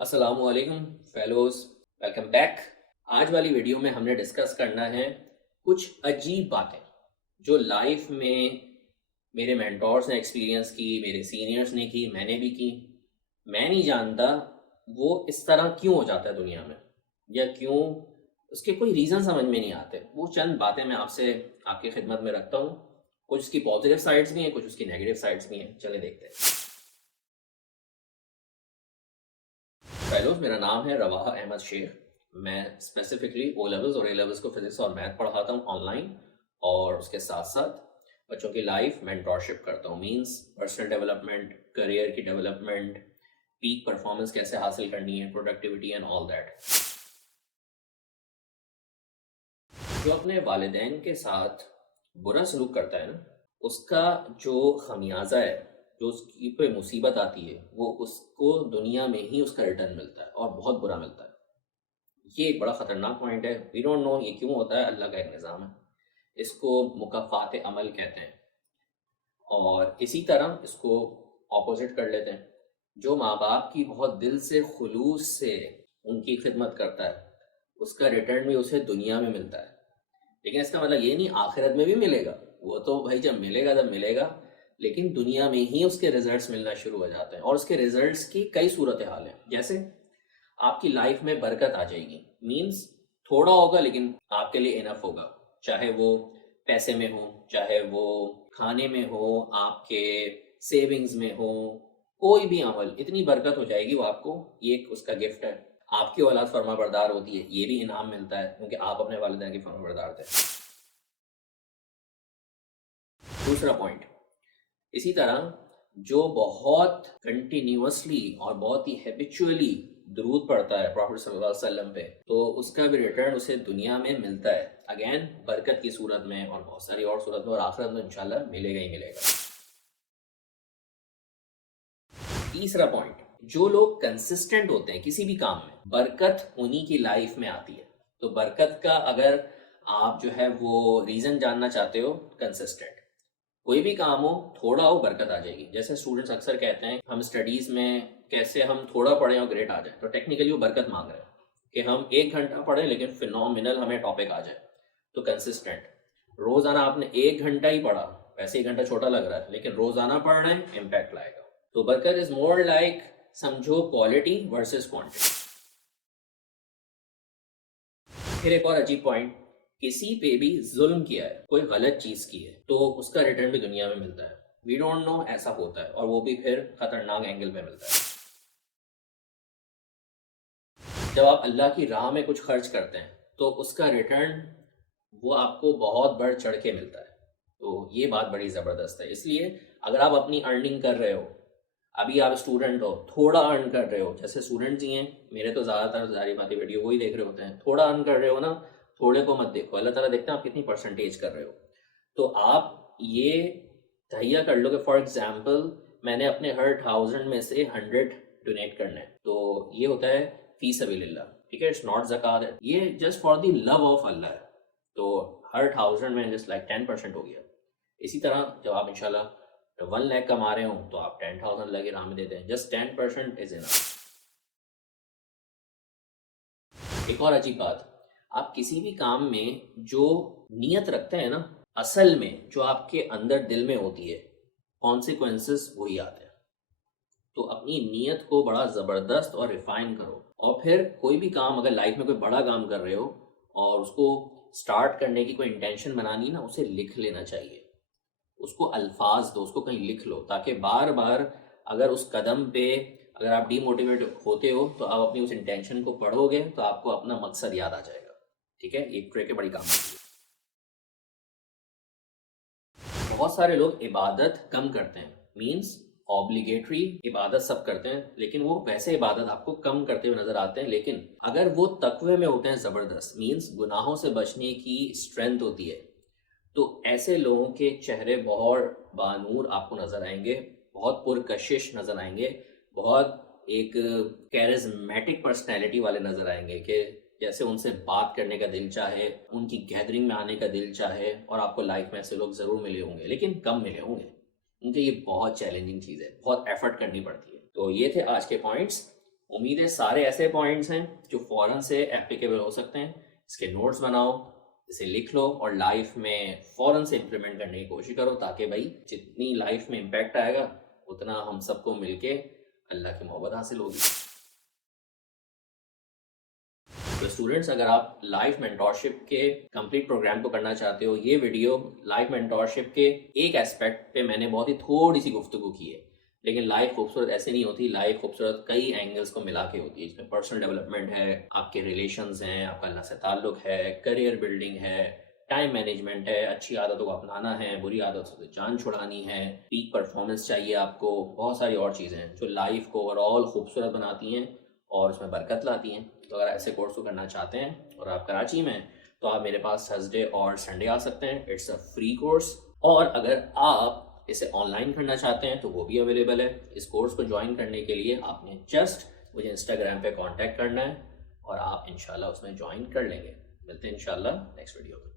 السلام علیکم fellows, welcome back. آج والی ویڈیو میں ہم نے ڈسکس کرنا ہے کچھ عجیب باتیں جو لائف میں میرے مینٹورز نے ایکسپیرینس کی، میرے سینئرز نے کی، میں نے بھی کی۔ میں نہیں جانتا وہ اس طرح کیوں ہو جاتا ہے دنیا میں، یا کیوں اس کے کوئی ریزن سمجھ میں نہیں آتے۔ وہ چند باتیں میں آپ کی خدمت میں رکھتا ہوں۔ کچھ اس کی پازیٹیو سائڈس بھی ہیں، کچھ اس کی نیگیٹو سائڈس بھی ہیں۔ چلے دیکھتے ہیں۔ فیلوز، میرا نام ہے رواحہ احمد شیخ۔ میں اسپیسیفکلی او لیولز اور اے لیولز کو فزکس اور میتھ پڑھاتا ہوں آن لائن، اور اس کے ساتھ ساتھ بچوں کی لائف مینٹورشپ کرتا ہوں۔ مینس پرسنل ڈیولپمنٹ، کریئر کی ڈیولپمنٹ، پیک پرفارمنس کیسے حاصل کرنی ہے، پروڈکٹیوٹی اینڈ آل دیٹ۔ جو اپنے والدین کے ساتھ برا سلوک کرتا ہے نا، اس کا جو خمیازہ ہے، جو اس کی پہ مصیبت آتی ہے، وہ اس کو دنیا میں ہی اس کا ریٹرن ملتا ہے، اور بہت برا ملتا ہے۔ یہ ایک بڑا خطرناک پوائنٹ ہے۔ وی ڈونٹ نو یہ کیوں ہوتا ہے، اللہ کا ایک نظام ہے۔ اس کو مکافات عمل کہتے ہیں۔ اور اسی طرح اس کو اپوزٹ کر لیتے ہیں۔ جو ماں باپ کی بہت دل سے خلوص سے ان کی خدمت کرتا ہے، اس کا ریٹرن بھی اسے دنیا میں ملتا ہے۔ لیکن اس کا مطلب یہ نہیں آخرت میں بھی ملے گا، وہ تو بھائی جب ملے گا تب ملے گا، لیکن دنیا میں ہی اس کے ریزلٹس ملنا شروع ہو جاتے ہیں۔ اور اس کے ریزلٹس کی کئی صورتحال ہیں، جیسے آپ کی لائف میں برکت آ جائے گی۔ مینس تھوڑا ہوگا لیکن آپ کے لیے انف ہوگا، چاہے وہ پیسے میں ہو، چاہے وہ کھانے میں ہو، آپ کے سیونگز میں ہو، کوئی بھی عمل، اتنی برکت ہو جائے گی وہ آپ کو۔ یہ ایک اس کا گفٹ ہے۔ آپ کی اولاد فرما بردار ہوتی ہے، یہ بھی انعام ملتا ہے، کیونکہ آپ اپنے والدین کی فرما بردار تھے۔ دوسرا پوائنٹ، اسی طرح جو بہت کنٹینیوسلی اور بہت ہی ہیبیچولی درود پڑھتا ہے پروفیٹ صلی اللہ علیہ وسلم پہ، تو اس کا بھی ریٹرن اسے دنیا میں ملتا ہے، اگین برکت کی صورت میں اور بہت ساری اور صورت میں، اور آخرت میں انشاءاللہ ملے گا ہی ملے گا۔ تیسرا پوائنٹ، جو لوگ کنسسٹنٹ ہوتے ہیں کسی بھی کام میں، برکت انہی کی لائف میں آتی ہے۔ تو برکت کا اگر آپ جو ہے وہ ریزن جاننا چاہتے ہو، کنسسٹنٹ، کوئی بھی کام ہو، تھوڑا ہو، برکت آ جائے گی۔ جیسے اسٹوڈنٹس اکثر کہتے ہیں ہم اسٹڈیز میں کیسے ہم تھوڑا پڑھیں اور گریڈ آ جائے، تو ٹیکنیکلی وہ برکت مانگ رہے ہیں کہ ہم 1 گھنٹہ پڑھیں لیکن فینومینل ہمیں ٹاپک آ جائے۔ تو کنسسٹنٹ، روزانہ آپ نے 1 گھنٹہ ہی پڑھا، ویسے 1 گھنٹہ چھوٹا لگ رہا ہے لیکن روزانہ پڑھ رہے ہیں، امپیکٹ لائے گا۔ تو برکت از مور لائک، سمجھو، کوالٹی ورسز کوانٹٹی۔ پھر ایک اور عجیب پوائنٹ، کسی پہ بھی ظلم کیا ہے، کوئی غلط چیز کی ہے، تو اس کا ریٹرن بھی دنیا میں ملتا ہے۔ وی ڈونٹ نو ایسا ہوتا ہے، اور وہ بھی پھر خطرناک اینگل پہ ملتا ہے۔ جب آپ اللہ کی راہ میں کچھ خرچ کرتے ہیں تو اس کا ریٹرن وہ آپ کو بہت بڑھ چڑھ کے ملتا ہے۔ تو یہ بات بڑی زبردست ہے۔ اس لیے اگر آپ اپنی ارننگ کر رہے ہو، ابھی آپ اسٹوڈنٹ ہو، تھوڑا ارن کر رہے ہو، جیسے اسٹوڈنٹس ہی ہیں میرے، تو زیادہ تر ظاہری باتیں ویڈیو وہی دیکھ رہے ہوتے ہیں، تھوڑا ارن کر رہے ہو نا، تھوڑے کو مت دیکھو، اللہ تعالیٰ دیکھتے ہیں آپ کتنی پرسنٹیج کر رہے ہو۔ تو آپ یہ تہیہ کر لو کہ فار ایگزامپل میں نے اپنے ہر 1000 میں سے 100 ڈونیٹ کرنا ہے، تو یہ ہوتا ہے فی سبیل اللہ، ٹھیک ہے، اٹس ناٹ زکوٰۃ ہے، یہ just for the love of اللہ ہے۔ تو ہر 1000 میں جسٹ لائک 10% ہو گیا۔ اسی طرح جب آپ انشاءاللہ 1 لاکھ کما رہے ہوں تو آپ 10,000 اللہ کی راہ میں دیتے ہیں، جسٹ 10% از انف۔ ایک اور عجیب بات، آپ کسی بھی کام میں جو نیت رکھتے ہیں نا، اصل میں جو آپ کے اندر دل میں ہوتی ہے، کانسیکوینسز وہی آتے ہیں۔ تو اپنی نیت کو بڑا زبردست اور ریفائن کرو، اور پھر کوئی بھی کام، اگر لائف میں کوئی بڑا کام کر رہے ہو اور اس کو سٹارٹ کرنے کی کوئی انٹینشن بنانی ہے نا، اسے لکھ لینا چاہیے، اس کو الفاظ دو، اس کو کہیں لکھ لو، تاکہ بار بار اگر اس قدم پہ اگر آپ ڈی موٹیویٹ ہوتے ہو تو آپ اپنی اس انٹینشن کو پڑھو گے تو آپ کو اپنا مقصد یاد آ جائے گا، ٹھیک ہے۔ ایک ٹریک بڑی کام ہے۔ بہت سارے لوگ عبادت کم کرتے ہیں، مینس اوبلیگیٹری عبادت سب کرتے ہیں، لیکن وہ ویسے عبادت آپ کو کم کرتے ہوئے نظر آتے ہیں، لیکن اگر وہ تقوی میں ہوتے ہیں زبردست، مینس گناہوں سے بچنے کی اسٹرینتھ ہوتی ہے، تو ایسے لوگوں کے چہرے بہت بانور آپ کو نظر آئیں گے، بہت پرکشش نظر آئیں گے، بہت ایک کیرزمیٹک پرسنالٹی والے نظر آئیں گے، کہ جیسے ان سے بات کرنے کا دل چاہے، ان کی گیدرنگ میں آنے کا دل چاہے، اور آپ کو لائف میں ایسے لوگ ضرور ملے ہوں گے، لیکن کم ملے ہوں گے، کیونکہ یہ بہت چیلنجنگ چیز ہے، بہت ایفرٹ کرنی پڑتی ہے۔ تو یہ تھے آج کے پوائنٹس۔ امید ہے سارے ایسے پوائنٹس ہیں جو فوراً سے اپلیکیبل ہو سکتے ہیں. اس کے نوٹس بناؤ, اسے لکھ لو اور لائف میں فوراً سے امپلیمنٹ کرنے کی کوشش کرو, تاکہ بھائی جتنی لائف میں امپیکٹ آئے گا اتنا ہم سب کو مل کے اللہ کی محبت حاصل ہوگی. تو اسٹوڈنٹس, اگر آپ لائف مینٹورشپ کے کمپلیٹ پروگرام کو کرنا چاہتے ہو, یہ ویڈیو لائف مینٹورشپ کے ایک اسپیکٹ پہ میں نے بہت ہی تھوڑی سی گفتگو کی ہے, لیکن لائف خوبصورت ایسے نہیں ہوتی. لائف خوبصورت کئی اینگلز کو ملا کے ہوتی ہے. اس میں پرسنل ڈیولپمنٹ ہے, آپ کے ریلیشنز ہیں, آپ کا اللہ سے تعلق ہے, کریئر بلڈنگ ہے, ٹائم مینجمنٹ ہے, اچھی عادتوں کو اپنانا ہے, بری عادتوں سے جان چھڑانی ہے, پیک پرفارمنس چاہیے آپ کو, بہت ساری اور چیزیں ہیں جو لائف کو اوور آل خوبصورت بناتی ہیں اور اس میں برکت لاتی ہیں. تو اگر ایسے کورس کو کرنا چاہتے ہیں اور آپ کراچی میں ہیں تو آپ میرے پاس تھرسڈے اور سنڈے آ سکتے ہیں. It's a free course. اور اگر آپ اسے آن لائن کرنا چاہتے ہیں تو وہ بھی اویلیبل ہے. اس کورس کو جوائن کرنے کے لیے آپ نے جسٹ مجھے انسٹاگرام پہ کانٹیکٹ کرنا ہے اور آپ انشاءاللہ اس میں جوائن کر لیں گے. ملتے ہیں انشاءاللہ نیکسٹ ویڈیو میں.